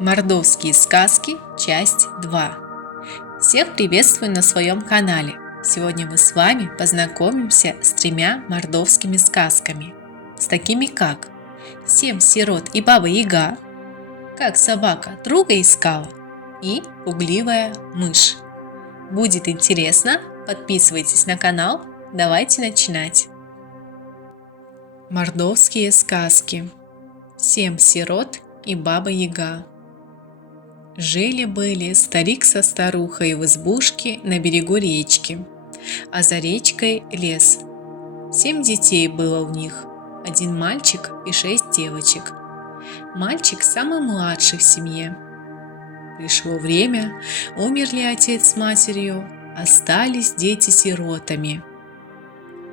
Мордовские сказки, часть 2. Всех приветствую на своем канале. Сегодня мы с вами познакомимся с 3 мордовскими сказками. С такими как «Семь сирот и Баба Яга», «Как собака друга искала» и «Пугливая мышь». Будет интересно? Подписывайтесь на канал. Давайте начинать. Мордовские сказки. «Семь сирот и Баба Яга». Жили-были старик со старухой в избушке на берегу речки, а за речкой лес. 7 детей было у них, 1 мальчик и 6 девочек. Мальчик самый младший в семье. Пришло время, умерли отец с матерью, остались дети сиротами.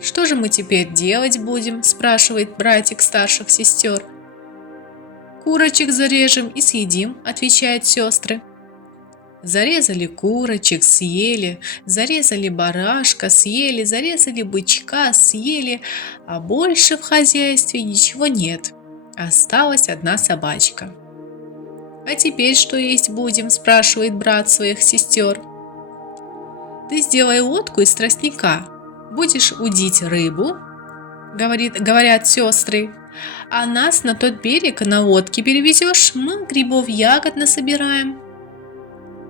«Что же мы теперь делать будем?» – спрашивает братик старших сестер. «Курочек зарежем и съедим», – отвечают сестры. Зарезали курочек, съели, зарезали барашка, съели, зарезали бычка, съели, а больше в хозяйстве ничего нет. Осталась одна собачка. «А теперь что есть будем?» – спрашивает брат своих сестер. «Ты сделай лодку из тростника, будешь удить рыбу», – говорят сестры. «А нас на тот берег на лодке перевезешь, мы грибов ягод насобираем».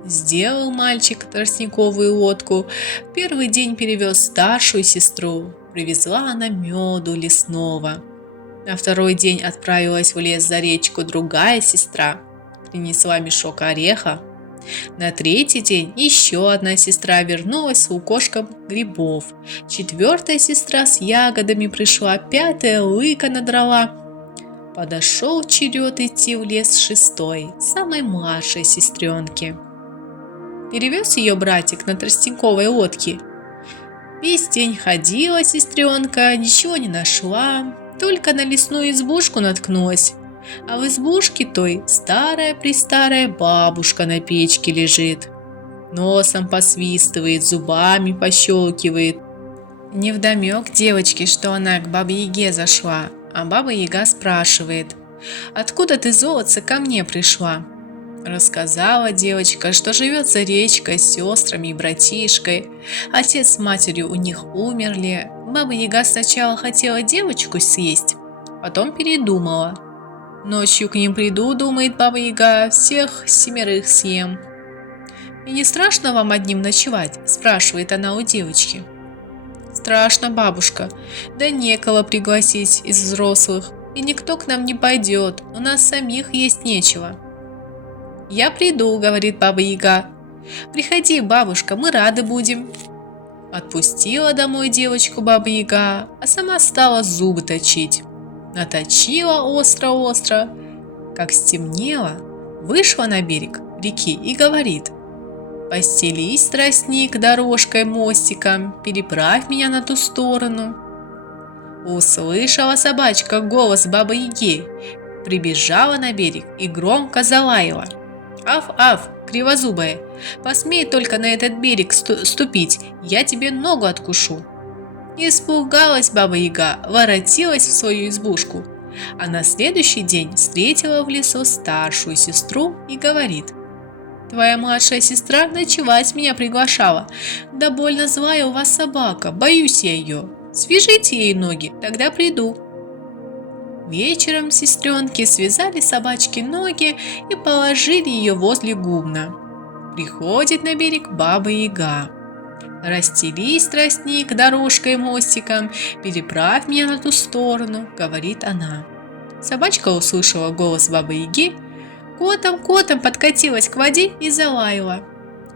Сделал мальчик тростниковую лодку. В первый день перевез старшую сестру. Привезла она меду лесного. На второй день отправилась в лес за речку другая сестра. Принесла мешок ореха. На третий день еще одна сестра вернулась с лукошком грибов. 4-я сестра с ягодами пришла, 5-я лыка надрала. Подошел черед идти в лес 6-й, самой младшей сестренки. Перевез ее братик на тростниковой лодке. Весь день ходила сестренка, ничего не нашла, только на лесную избушку наткнулась. А в избушке той старая-престарая бабушка на печке лежит. Носом посвистывает, зубами пощелкивает. Невдомек девочке, что она к Бабе Яге зашла, а Баба Яга спрашивает: «Откуда ты, золотце, ко мне пришла?» Рассказала девочка, что живет за речкой с сестрами и братишкой. Отец с матерью у них умерли. Баба Яга сначала хотела девочку съесть, потом передумала. «Ночью к ним приду, — думает Баба Яга, — всех 7 съем». «И не страшно вам одним ночевать?» – спрашивает она у девочки. «Страшно, бабушка, да некого пригласить из взрослых, и никто к нам не пойдет, у нас самих есть нечего». «Я приду, — говорит Баба Яга. — Приходи, бабушка, мы рады будем». Отпустила домой девочку Баба Яга, а сама стала зубы точить. Наточила остро-остро. Как стемнело, вышла на берег реки и говорит: «Постелись, тростник, дорожкой, мостиком, переправь меня на ту сторону». Услышала собачка голос Бабы Яги, прибежала на берег и громко залаяла: «Аф-аф, кривозубая, посмей только на этот берег ступить, я тебе ногу откушу». Испугалась Баба Яга, воротилась в свою избушку, а на следующий день встретила в лесу старшую сестру и говорит: «Твоя младшая сестра ночевать меня приглашала, да больно злая у вас собака, боюсь я ее, свяжите ей ноги, тогда приду». Вечером сестренки связали собачке ноги и положили ее возле гумна. Приходит на берег Баба Яга. «Расстелись, тростник, дорожкой, мостиком, переправь меня на ту сторону», — говорит она. Собачка услышала голос Бабы Яги, котом подкатилась к воде и залаяла: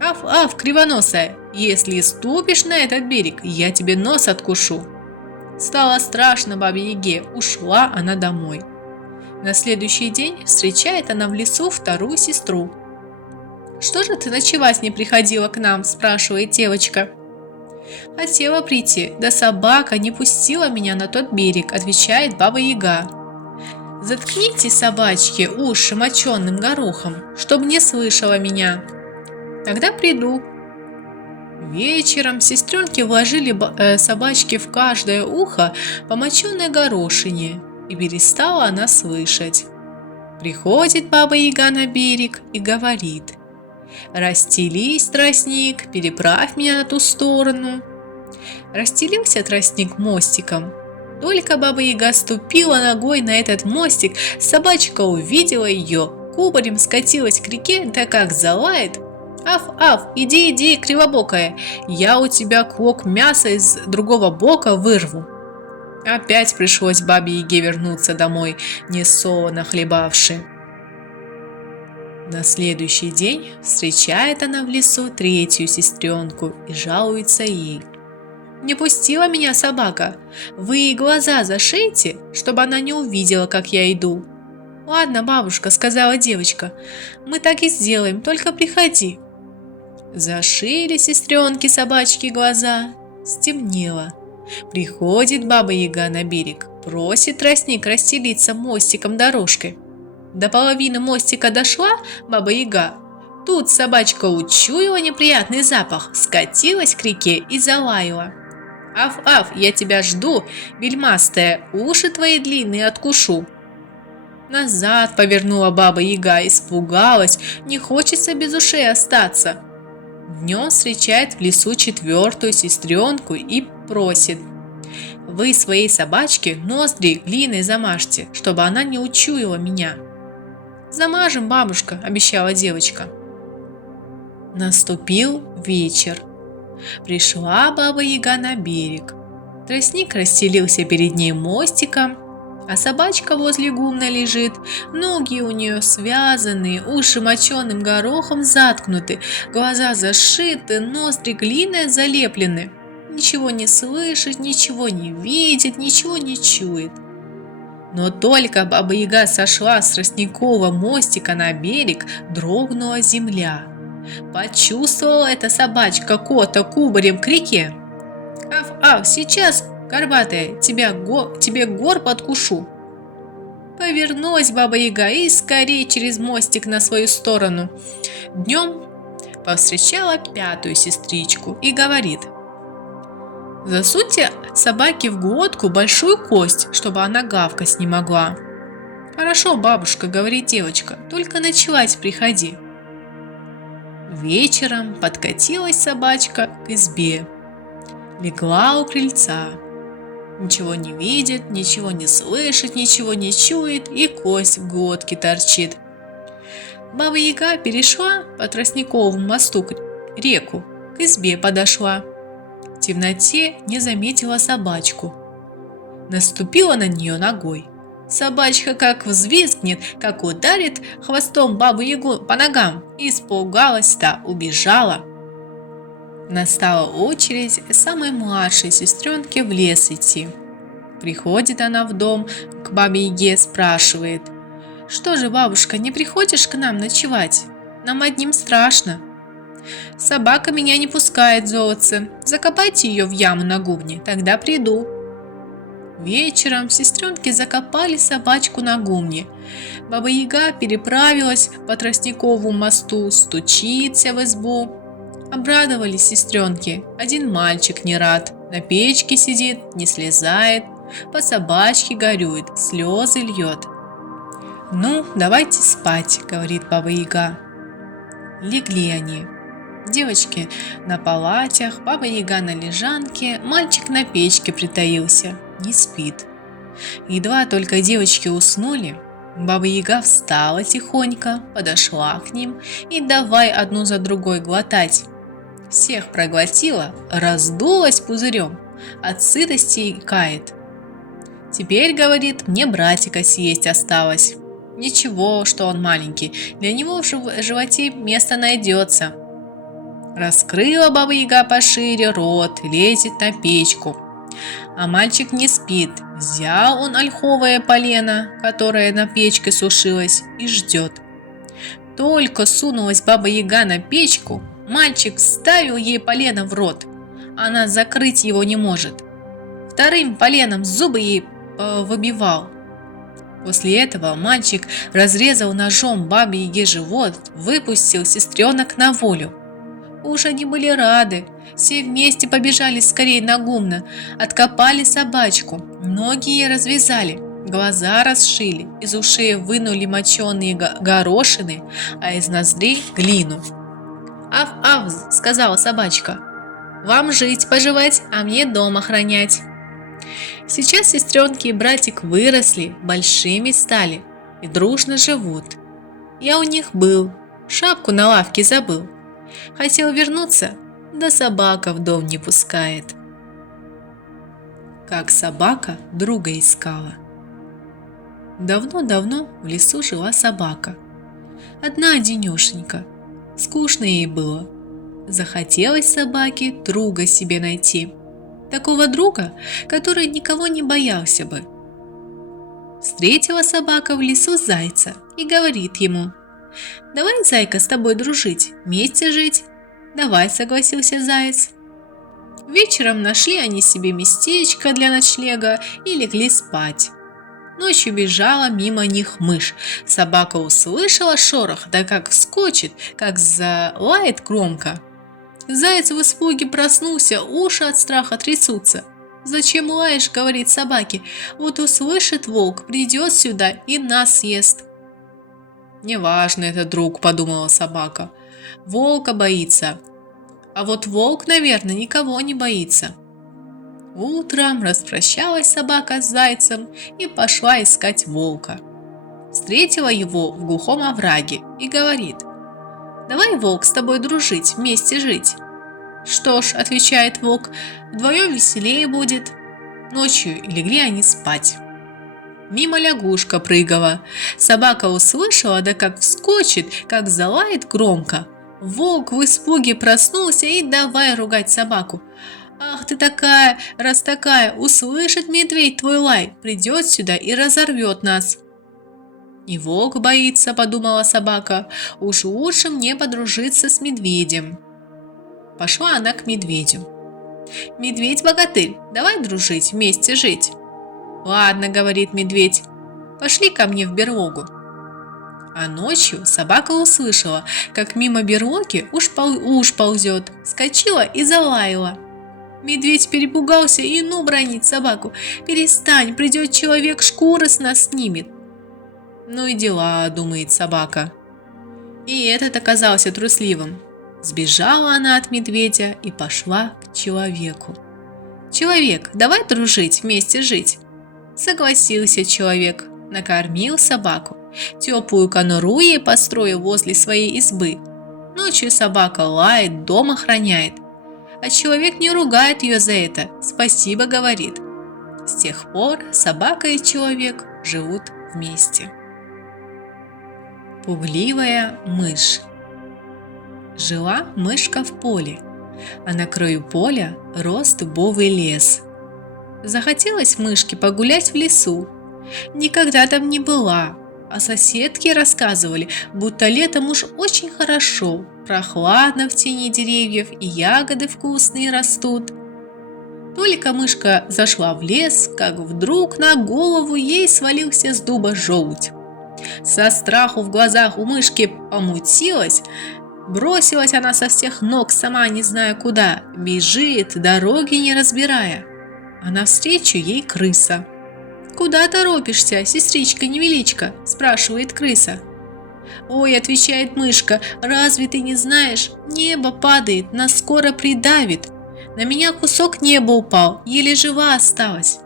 «Аф-аф, кривоносая, если ступишь на этот берег, я тебе нос откушу». Стало страшно Бабе Яге, ушла она домой. На следующий день встречает она в лесу 2-ю сестру. «Что же ты ночевать не приходила к нам?» – спрашивает девочка. «Хотела прийти, да собака не пустила меня на тот берег», – отвечает Баба Яга. «Заткните, собачьи, уши моченым горохом, чтоб не слышала меня. Тогда приду». Вечером сестренки вложили собачке в каждое ухо по моченой горошине, и перестала она слышать. Приходит Баба Яга на берег и говорит: «Расстелись, тростник, переправь меня на ту сторону». Расстелился тростник мостиком. Только Баба Яга ступила ногой на этот мостик, собачка увидела ее, кубарем скатилась к реке, да как залает: «Аф, аф, иди, иди, кривобокая, я у тебя клок мяса из другого бока вырву». Опять пришлось Бабе Яге вернуться домой, несолоно хлебавши. На следующий день встречает она в лесу третью сестренку и жалуется ей: «Не пустила меня собака, вы ей глаза зашейте, чтобы она не увидела, как я иду». «Ладно, бабушка», — сказала девочка, — «мы так и сделаем, только приходи». Зашили сестренки собачки глаза, стемнело. Приходит Баба Яга на берег, просит тростник расстелиться мостиком дорожкой. До половины мостика дошла Баба Яга. Тут собачка учуяла неприятный запах, скатилась к реке и залаяла: «Аф, аф, я тебя жду, бельмастая, уши твои длинные откушу». Назад повернула Баба Яга, испугалась, не хочется без ушей остаться. Днем встречает в лесу четвертую сестренку и просит: «Вы своей собачке ноздри глиной замажьте, чтобы она не учуяла меня». «Замажем, бабушка», — обещала девочка. Наступил вечер. Пришла Баба Яга на берег. Тростник расстелился перед ней мостиком, а собачка возле гумна лежит, ноги у нее связаны, уши моченым горохом заткнуты, глаза зашиты, ноздри глиной залеплены. Ничего не слышит, ничего не видит, ничего не чует. Но только Баба Яга сошла с тростникового мостика на берег, дрогнула земля. Почувствовала эта собачка кота кубарем к реке. «Аф, аф, сейчас, горбатая, тебе горб откушу». Повернулась Баба Яга и скорее через мостик на свою сторону. Днем повстречала пятую сестричку и говорит: «Засуньте собаке в глотку большую кость, чтобы она гавкать не могла». «Хорошо, бабушка», — говорит девочка, — «только ночевать приходи». Вечером подкатилась собачка к избе. Легла у крыльца. Ничего не видит, ничего не слышит, ничего не чует, и кость в глотке торчит. Баба Яга перешла по тростниковому мосту реку, к избе подошла. В темноте не заметила собачку. Наступила на нее ногой. Собачка как взвизгнет, как ударит хвостом Бабу Ягу по ногам. Испугалась та, убежала. Настала очередь самой младшей сестренке в лес идти. Приходит она в дом к Бабе Яге, спрашивает: «Что же, бабушка, не приходишь к нам ночевать? Нам одним страшно». «Собака меня не пускает, золотце. Закопайте ее в яму на гумне, тогда приду». Вечером сестренки закопали собачку на гумне. Баба Яга переправилась по тростниковому мосту, стучится в избу. Обрадовались сестренки. Один мальчик не рад, на печке сидит, не слезает, по собачке горюет, слезы льет. «Ну, давайте спать», — говорит Баба Яга. Легли они. Девочки на палатях, Баба Яга на лежанке, мальчик на печке притаился, не спит. Едва только девочки уснули, Баба Яга встала тихонько, подошла к ним и давай одну за другой глотать. Всех проглотила, раздулась пузырем, от сытости икает. «Теперь, — говорит, — мне братика съесть осталось. Ничего, что он маленький, для него в животе место найдется». Раскрыла Баба Яга пошире рот, лезет на печку. А мальчик не спит. Взял он ольховое полено, которое на печке сушилось, и ждет. Только сунулась Баба Яга на печку, мальчик вставил ей полено в рот. Она закрыть его не может. Вторым поленом зубы ей выбивал. После этого мальчик разрезал ножом Бабе Яге живот, выпустил сестренок на волю. Уж они были рады, все вместе побежали скорее на гумно, откопали собачку, ноги ей развязали, Глаза расшили, из ушей вынули моченые горошины, а из ноздрей глину. «Ав-ав!» – сказала собачка. «Вам жить, поживать, а мне дом охранять». Сейчас сестренки и братик выросли, большими стали и дружно живут. Я у них был, шапку на лавке забыл. Хотел вернуться, да собака в дом не пускает. Как собака друга искала. Давно-давно в лесу жила собака. Одна-одинешенька. Скучно ей было. Захотелось собаке друга себе найти. Такого друга, который никого не боялся бы. Встретила собака в лесу зайца и говорит ему: «Давай, зайка, с тобой дружить, вместе жить». «Давай», согласился заяц. Вечером нашли они себе местечко для ночлега и легли спать. Ночью бежала мимо них мышь. Собака услышала шорох, да как вскочит, как залает громко. Заяц в испуге проснулся, уши от страха трясутся. «Зачем лаешь?» – говорит собаке. «Вот услышит волк, придет сюда и нас съест». «Неважно, это друг», – подумала собака. «Волка боится. А вот волк, наверное, никого не боится». Утром распрощалась собака с зайцем и пошла искать волка. Встретила его в глухом овраге и говорит: «Давай, волк, с тобой дружить, вместе жить». «Что ж», – отвечает волк, – «вдвоем веселее будет». Ночью легли они спать. Мимо лягушка прыгала. Собака услышала, да как вскочит, как залает громко. Волк в испуге проснулся и давай ругать собаку. «Ах ты такая, раз такая, услышит медведь твой лай, придет сюда и разорвет нас». «И волк боится», – подумала собака, – «уж лучше мне подружиться с медведем». Пошла она к медведю. «Медведь-богатырь, давай дружить, вместе жить». «Ладно», – говорит медведь, – «пошли ко мне в берлогу». А ночью собака услышала, как мимо берлоги уж ползет, вскочила и залаяла. Медведь перепугался и бронить собаку. «Перестань, придет человек, шкуры с нас снимет». «Ну и дела», – думает собака. И этот оказался трусливым. Сбежала она от медведя и пошла к человеку. «Человек, давай дружить, вместе жить». Согласился человек, накормил собаку, теплую конуру ей построил возле своей избы. Ночью собака лает, дом охраняет. А человек не ругает ее за это, спасибо говорит. С тех пор собака и человек живут вместе. Пугливая мышь. Жила мышка в поле, а на краю поля рос дубовый лес. Захотелось мышке погулять в лесу. Никогда там не была, а соседки рассказывали, будто летом уж очень хорошо, прохладно в тени деревьев и ягоды вкусные растут. Только мышка зашла в лес, как вдруг на голову ей свалился с дуба желудь. Со страху в глазах у мышки помутилась, бросилась она со всех ног, сама не зная куда, бежит, дороги не разбирая. А навстречу ей крыса. «Куда торопишься, сестричка-невеличка?» – спрашивает крыса. «Ой», – отвечает мышка, – «разве ты не знаешь? Небо падает, нас скоро придавит. На меня кусок неба упал, еле жива осталась».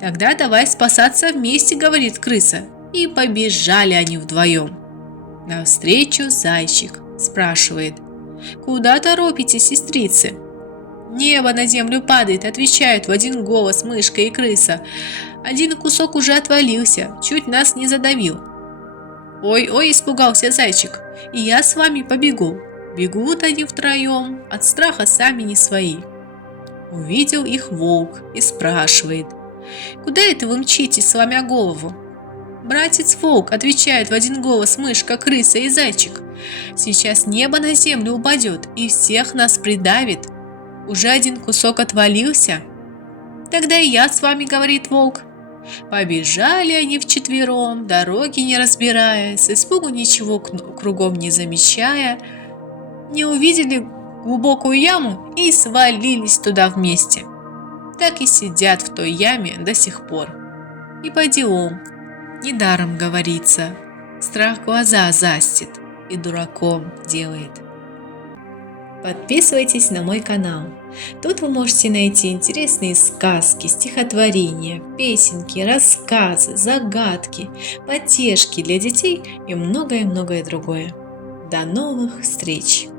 «Тогда давай спасаться вместе», – говорит крыса. И побежали они вдвоем. Навстречу зайчик спрашивает: «Куда торопитесь, сестрицы?» «Небо на землю падает», – отвечают в один голос мышка и крыса. «Один кусок уже отвалился, чуть нас не задавил». «Ой-ой», – испугался зайчик, – «и я с вами побегу». Бегут они втроем, от страха сами не свои. Увидел их волк и спрашивает: «Куда это вы мчитесь, сломя голову?» «Братец волк», – отвечает в один голос мышка, крыса и зайчик. «Сейчас небо на землю упадет и всех нас придавит. Уже один кусок отвалился». «Тогда и я с вами», – говорит волк. Побежали они вчетвером, дороги не разбирая, с испугу ничего кругом не замечая, не увидели глубокую яму и свалились туда вместе. Так и сидят в той яме до сих пор. И пойдем. Недаром говорится, страх глаза застит и дураком делает. Подписывайтесь на мой канал. Тут вы можете найти интересные сказки, стихотворения, песенки, рассказы, загадки, потешки для детей и многое-многое другое. До новых встреч!